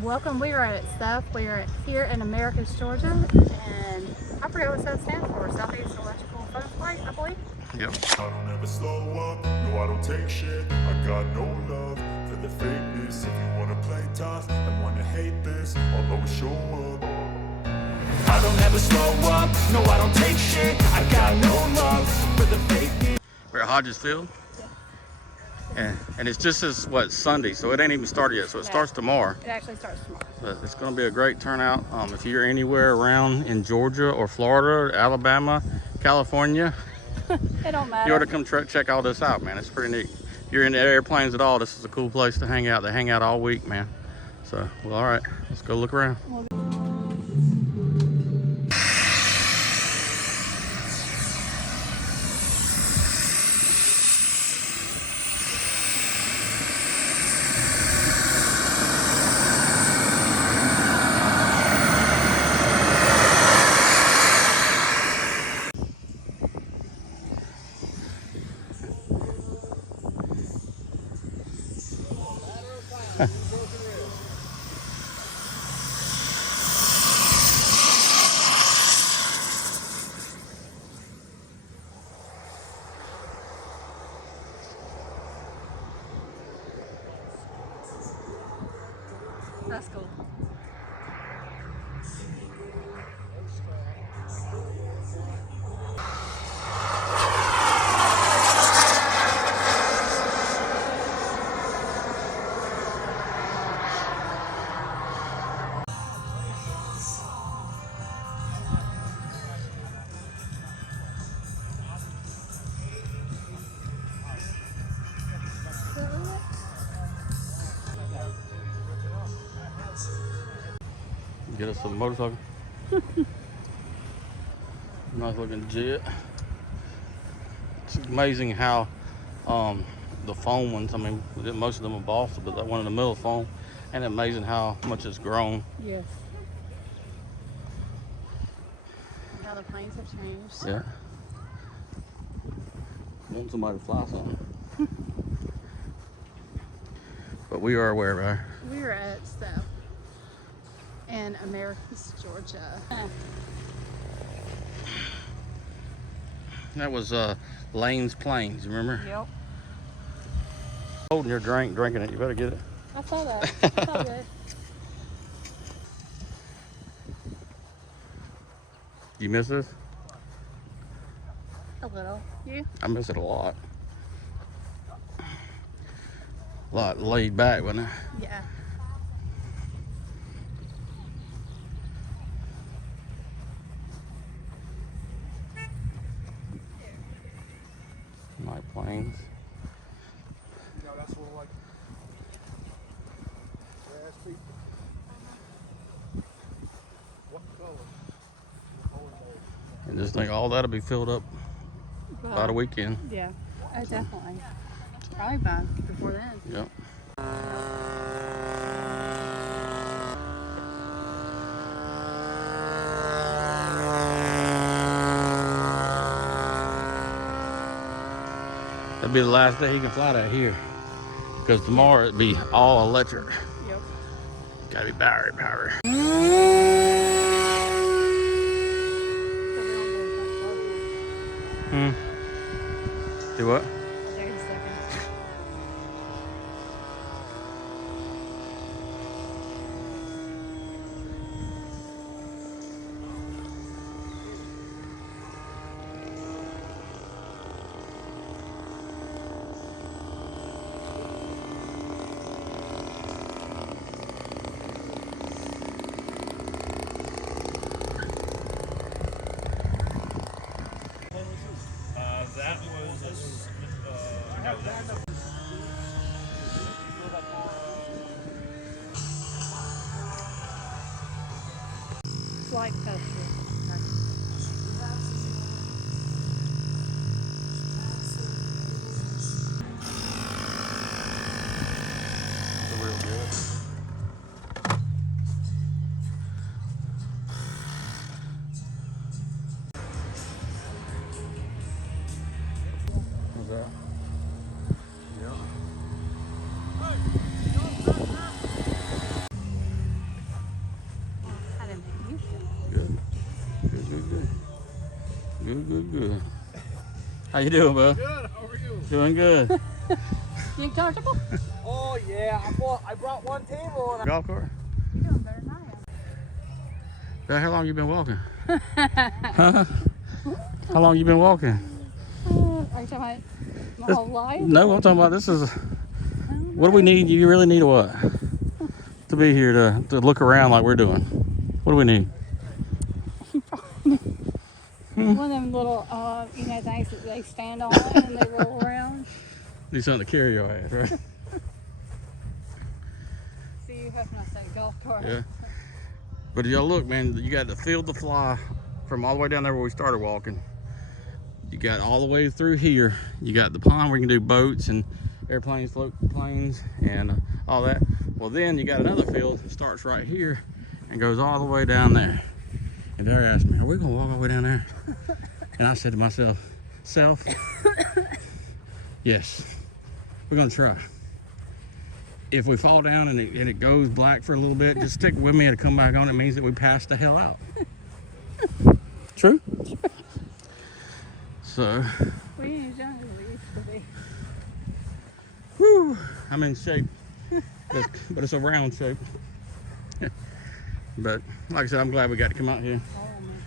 Welcome. We are at SEFF. We are here in Americus, Georgia, and I forget what SEFF stands for. Southeast Electrical Fun Flight, I believe. Yep. I don't ever slow up, no I don't take shit. I got no love for the fakeness. If you wanna play tough and wanna hate this, I'll always show up. I don't ever slow up, no I don't take shit. I got no love for the fakeness. We're at Hodges Field. And it's just as Sunday, so it ain't even started yet. So it starts tomorrow. It actually starts tomorrow. But it's going to be a great turnout. If you're anywhere around in Georgia or Florida, Alabama, California, It don't matter. you ought to come check all this out, man. It's pretty neat. If you're into airplanes at all, this is a cool place to hang out. They hang out all week, man. So, well, all right, let's go look around. That's cool. Get us some motorcycle. Nice looking jet. It's amazing how the foam ones, I mean, most of them are balsa, but that one in the middle is foam. And amazing how much it's grown. Yes. How the planes have changed. Yeah. Want somebody to fly something. But we are where, right? We are at SEFF in Americus, Georgia. That was Lane's Plains, remember? Yep. Holding your drink, drinking it. You better get it. I saw that. It's all good. You miss this? A little. You? I miss it a lot. A lot laid back, wasn't it? Yeah. Night Plains. You know, that's what like grass feet. What color? And just think all that'll be filled up by the weekend. Yeah. Oh, definitely. Probably by before then. Yep. That'll be the last day he can fly that here. Because tomorrow it'll be all electric. Yep. Gotta be battery power. Do what? 30 seconds. That was Flight test. Real good. What's that? Yeah. Good, good, good. How you doing, bud? Good. How are you? Doing good. You comfortable? Oh yeah. I brought one table. And Golf cart? You're doing better than I am. How long you been walking? Huh? How long you been walking? Are you talking about my whole life? No, I'm talking about this is. What do we need? You really need a what? To be here to look around like we're doing. What do we need? One of them little, you know, things that they stand on and they roll around. Need something to carry your ass, right? See, you have not said golf cart. Yeah. But y'all look, man, you got the field to fly from all the way down there where we started walking. You got all the way through here. You got the pond where you can do boats and airplanes, float planes, and all that. Well, then you got another field that starts right here and goes all the way down there. And Barry asked me, are we gonna walk all the way down there? And I said to myself, self, yes, we're gonna try. If we fall down and it goes black for a little bit, just stick with me and come back on. It means that we passed the hell out. True? So, We ain't as young as we used to be. whew, I'm in shape, but it's a round shape. But like I said, I'm glad we got to come out here. Oh, man.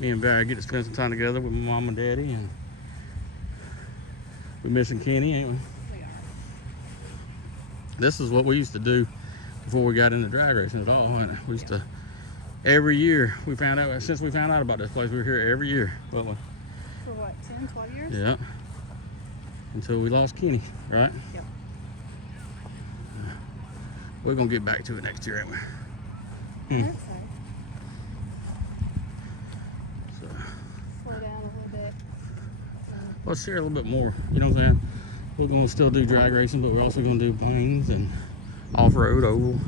Me and Barry get to spend some time together with my mom and daddy, and we're missing Kenny, ain't we? We are. This is what we used to do before we got into drag racing at all. And we used to, every year, since we found out about this place, we were here every year, wasn't we? For what, 10, 12 years? Yeah. Until we lost Kenny, right? Yep. We're gonna get back to it next year, ain't we? I hope so. So, Slow down a little bit. let's share a little bit more. You know what I'm saying? We're gonna still do drag racing, but we're also gonna do planes and off-road, oval.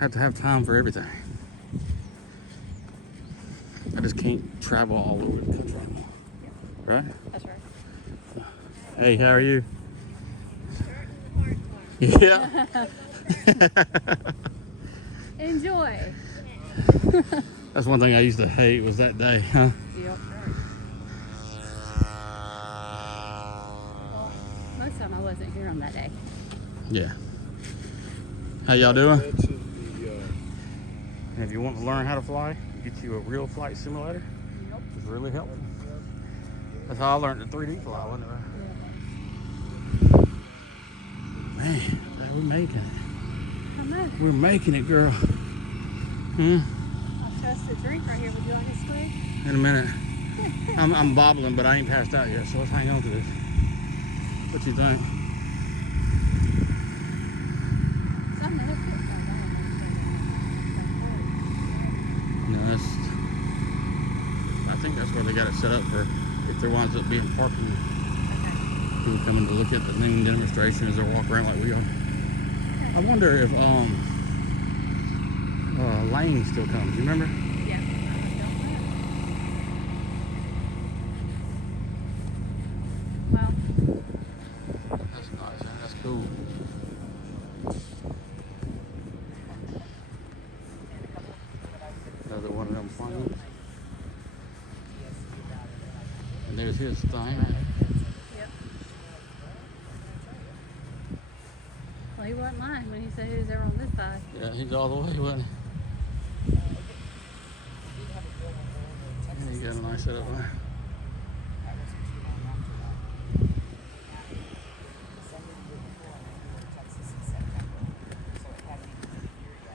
Have to have time for everything. I just can't travel all over the country anymore. Right? That's right. Hey, how are you? Yeah. Enjoy. That's one thing I used to hate was that day, huh? Yep. Well, most of the time I wasn't here on that day. Yeah. How y'all doing? That's in And if you want to learn how to fly, get you a real flight simulator. Yep. It's really helpful. That's how I learned the 3D fly, wasn't it? Man, we're making it. Come on. We're making it, girl. I'll trust the drink right here. Would you like a squig? In a minute. I'm bobbling, but I ain't passed out yet, so let's hang on to this. What you think? Something else could come down. No, I think that's where they got it set up for if there winds up being parking. People coming to look at the main demonstration as they walk around like we are. I wonder if Lane still comes. You remember? Yeah. Well, That's nice, man. That's cool. Another one of them planes. And there's his thing. yep. Well, he wasn't lying when he said he was there on this side. Yeah, he's all the way, wasn't he? Yeah, he got a nice setup there.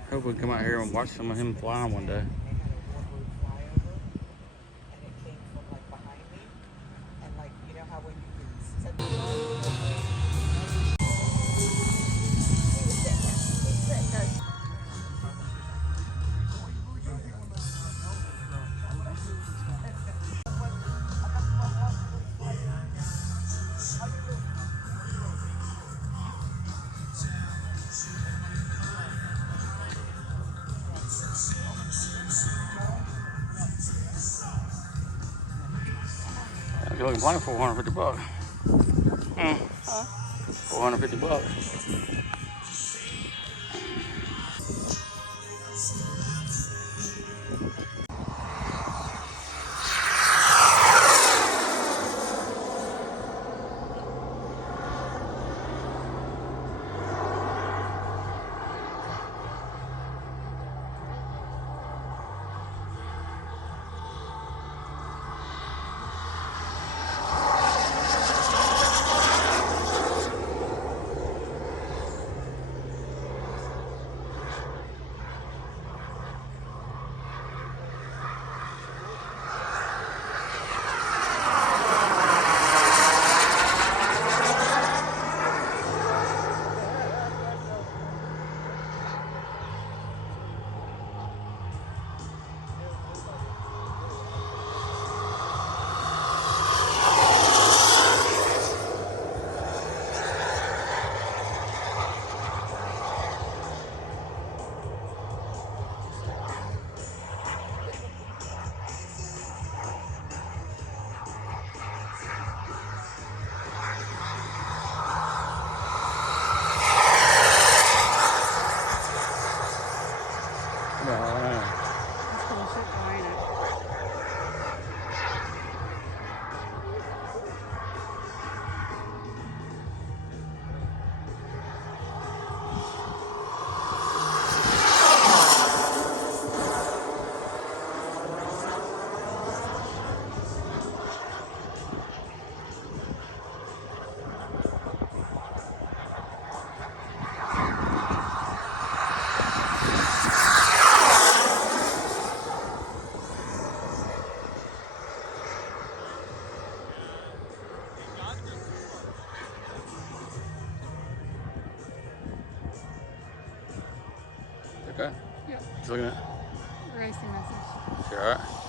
Hope we can come out here and watch some of him flying one day. You're looking playing for $450. 450 bucks. Okay. Yep. Just looking at Racing message. you. All right.